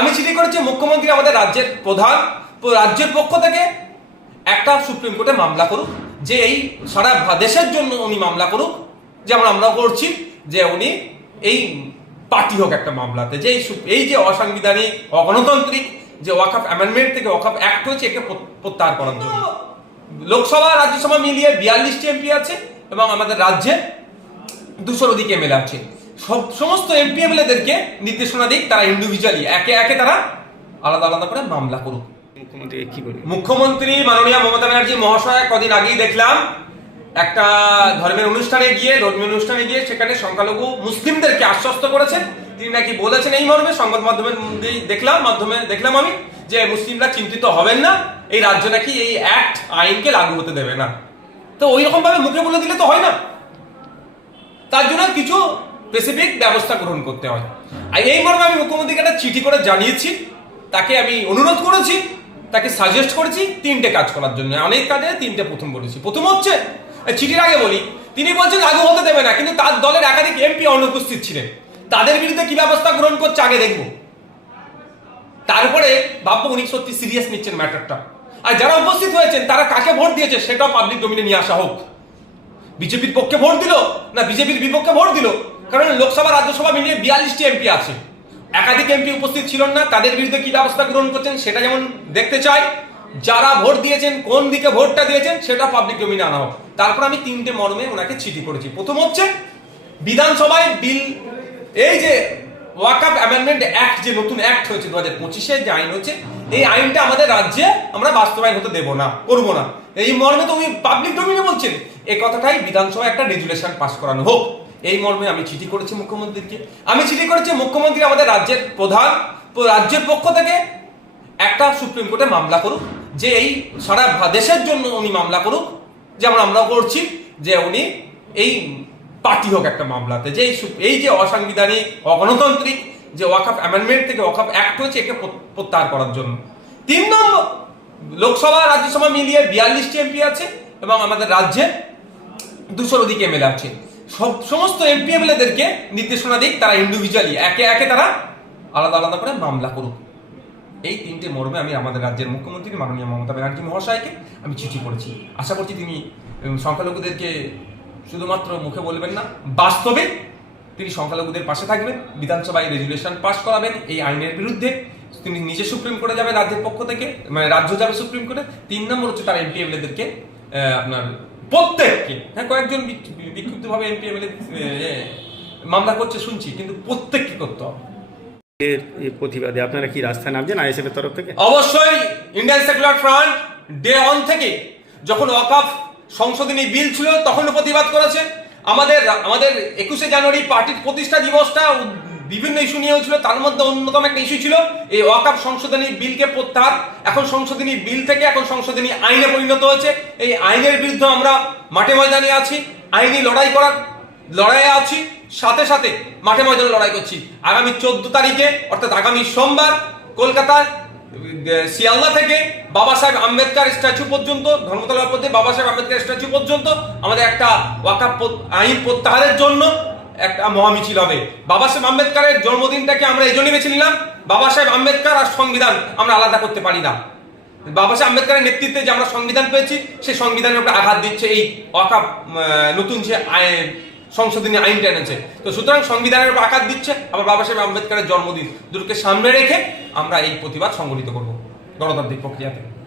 আমি চিঠি করেছি মুখ্যমন্ত্রী আমাদের রাজ্যের প্রধান রাজ্যের পক্ষ থেকে একটা সুপ্রিম কোর্টে মামলা করুক যে এই সারা দেশের জন্য উনি মামলা করুক যেমন আমরা করছি যে উনি এই পার্টি হোক একটা মামলাতে যে এই যে অসাংবিধানিক অগণতান্ত্রিক যে ওয়াকাফ অ্যামেন্ডমেন্ট থেকে ওয়াকাফ অ্যাক্ট হয়েছে একে প্রত্যাহার করার জন্য লোকসভা রাজ্যসভা মিলিয়ে বিয়াল্লিশটি এমপি আছে এবং আমাদের রাজ্যে দুশোর অধিক এমএলএ আছে সব সমস্ত এমপিএমএলএদেরকে নির্দেশনা দিক তারা ইন্ডিভিজুয়ালি একে একে তারা আলাদা আলাদা করে মামলা করুক মুখ্যমন্ত্রী কি বলে মুখ্যমন্ত্রী মাননীয় মমতা ব্যানার্জি মহাশয় কদিন আগেই দেখলাম একটা ধর্মের অনুষ্ঠানে গিয়ে ধর্মীয় অনুষ্ঠানে গিয়ে সেখানে সংখ্যালঘু মুসলিমদেরকে আশ্বস্ত করেছেন তিনি নাকি বলেছেন এই মর্মে সংবাদ মাধ্যমের মধ্যেই দেখলাম মাধ্যমে দেখলাম আমি যে মুসলিমরা চিন্তিত হবেন না এই রাজ্য নাকি এই অ্যাক্ট আইনকে লাগু হতে দেবে না তো ওই রকম ভাবে মুখে বলে দিলে তো হয় না তার জন্য কিছু স্পেসিফিক ব্যবস্থা গ্রহণ করতে হয় আর এই মর্মে আমি মুখ্যমন্ত্রীকে একটা চিঠি করে জানিয়েছি তাকে আমি অনুরোধ করেছি তাকে সাজেস্ট করেছি তিনটে কাজ করার জন্য অনেক কাজে তিনটে প্রথম বলেছি প্রথম হচ্ছে চিঠির আগে বলি তিনি বলছেন লাগু হতে দেবে না কিন্তু তার দলের একাধিক এমপি অনুপস্থিত ছিলেন তাদের বিরুদ্ধে কি ব্যবস্থা গ্রহণ করছে আগে দেখব তারপরে বাপ্য উনি সত্যি সিরিয়াস নিচ্ছেন ম্যাটারটা আর যারা উপস্থিত হয়েছেন তারা কাকে ভোট দিয়েছে সেটাও পাবলিক ডোমিনে নিয়ে আসা হোক বিজেপির পক্ষে ভোট দিল না বিজেপির বিপক্ষে ভোট দিল কারণ লোকসভা রাজ্যসভা মিলিয়ে বিয়াল্লিশটি এমপি আছে একাধিক এমপি উপস্থিত ছিলেন না তাদের বিরুদ্ধে কি ব্যবস্থা গ্রহণ করছেন সেটা যেমন দেখতে চাই যারা ভোট দিয়েছেন কোন দিকে ভোটটা দিয়েছেন সেটা পাবলিক ডোমিনে আনা হোক তারপর আমি তিনটে মর্মে ওনাকে চিঠি করেছি প্রথম হচ্ছে বিধানসভায় বিল এই যে আপ অ্যামেন্ডমেন্ট অ্যাক্ট যে নতুন অ্যাক্ট হয়েছে দু হাজার পঁচিশে যে আইন হচ্ছে এই আইনটা আমাদের রাজ্যে আমরা বাস্তবায়ন হতে দেবো না করবো না এই মর্মে তো উনি পাবলিক ডোমিনে বলছেন এই কথাটাই বিধানসভায় একটা রেজুলেশন পাস করানো হোক এই মর্মে আমি চিঠি করেছি মুখ্যমন্ত্রীকে আমি চিঠি করেছি মুখ্যমন্ত্রী আমাদের রাজ্যের প্রধান রাজ্যের পক্ষ থেকে একটা সুপ্রিম কোর্টে মামলা করুক যে এই সারা দেশের জন্য উনি মামলা করুক যেমন আমরা করছি যে উনি এই পার্টি হোক একটা মামলাতে যে এই যে অসাংবিধানিক অগণতান্ত্রিক যে ওয়াকাফ অ্যামেন্ডমেন্ট থেকে ওয়াকাফ অ্যাক্ট হয়েছে একে প্রত্যাহার করার জন্য তিন নম্বর লোকসভা রাজ্যসভা মিলিয়ে বিয়াল্লিশটি এমপি আছে এবং আমাদের রাজ্যে দুশোর অধিক এমএলএ আছে সব সমস্ত এমপিএমএলএদেরকে নির্দেশনা দিক তারা ইন্ডিভিজুয়ালি একে একে তারা আলাদা আলাদা করে মামলা করুক এই তিনটে মর্মে আমি আমাদের রাজ্যের মুখ্যমন্ত্রী মাননীয় মমতা ব্যানার্জি মহাশয়কে আমি চিঠি করেছি আশা করছি তিনি সংখ্যালঘুদেরকে শুধুমাত্র মুখে বলবেন না বাস্তবে তিনি সংখ্যালঘুদের পাশে থাকবেন বিধানসভায় রেজুলেশন পাশ করাবেন এই আইনের বিরুদ্ধে তিনি নিজে সুপ্রিম কোর্টে যাবেন রাজ্যের পক্ষ থেকে মানে রাজ্য যাবে সুপ্রিম কোর্টে তিন নম্বর হচ্ছে তার এমপি এমএলএদেরকে আপনার প্রত্যেককে হ্যাঁ কয়েকজন বিক্ষুব্ধভাবে এমপি এমএলএ মামলা করছে শুনছি কিন্তু প্রত্যেককে করতে হবে এর প্রতিবাদে আপনারা কি রাস্তায় নামছেন আইএসএফ এর তরফ থেকে অবশ্যই Indian secular front day one থেকে যখন ওয়াকাফ সংশোধনী বিল ছিল তখন প্রতিবাদ করেছে আমাদের আমাদের একুশে জানুয়ারি পার্টির প্রতিষ্ঠা দিবসটা বিভিন্ন ইস্যু নিয়ে হয়েছিল তার মধ্যে অন্যতম একটা ইস্যু ছিল এই ওয়াকাপ সংশোধনী বিলকে প্রত্যাহার এখন সংশোধনী বিল থেকে এখন সংশোধনী আইনে পরিণত হয়েছে এই আইনের বিরুদ্ধে আমরা মাঠে ময়দানে আছি আইনি লড়াই করার লড়াইয়ে আছি সাথে সাথে মাঠে ময়দানে লড়াই করছি আগামী চোদ্দ তারিখে অর্থাৎ আগামী সোমবার কলকাতার শিয়ালদা থেকে বাবা সাহেব আম্বেদকার স্ট্যাচু পর্যন্ত ধর্মতলা পথে বাবা সাহেব আম্বেদকার স্ট্যাচু পর্যন্ত আমাদের একটা ওয়াকাপ আইন প্রত্যাহারের জন্য একটা মহামিছিল হবে বাবা সাহেব আম্বেদকারের জন্মদিনটাকে আমরা এই জন্যই বেছে নিলাম বাবা সাহেব আম্বেদকার আর সংবিধান আমরা আলাদা করতে পারি না বাবা সাহেব আম্বেদকারের নেতৃত্বে যে আমরা সংবিধান পেয়েছি সেই সংবিধানে আমরা আঘাত দিচ্ছে এই অকাপ নতুন যে আইন সংশোধনী আইনটা এনেছে তো সুতরাং সংবিধানের উপর আঘাত দিচ্ছে আবার বাবা সাহেব আম্বেদকারের জন্মদিন দুটোকে সামনে রেখে আমরা এই প্রতিবাদ সংগঠিত করব গণতান্ত্রিক প্রক্রিয়াতে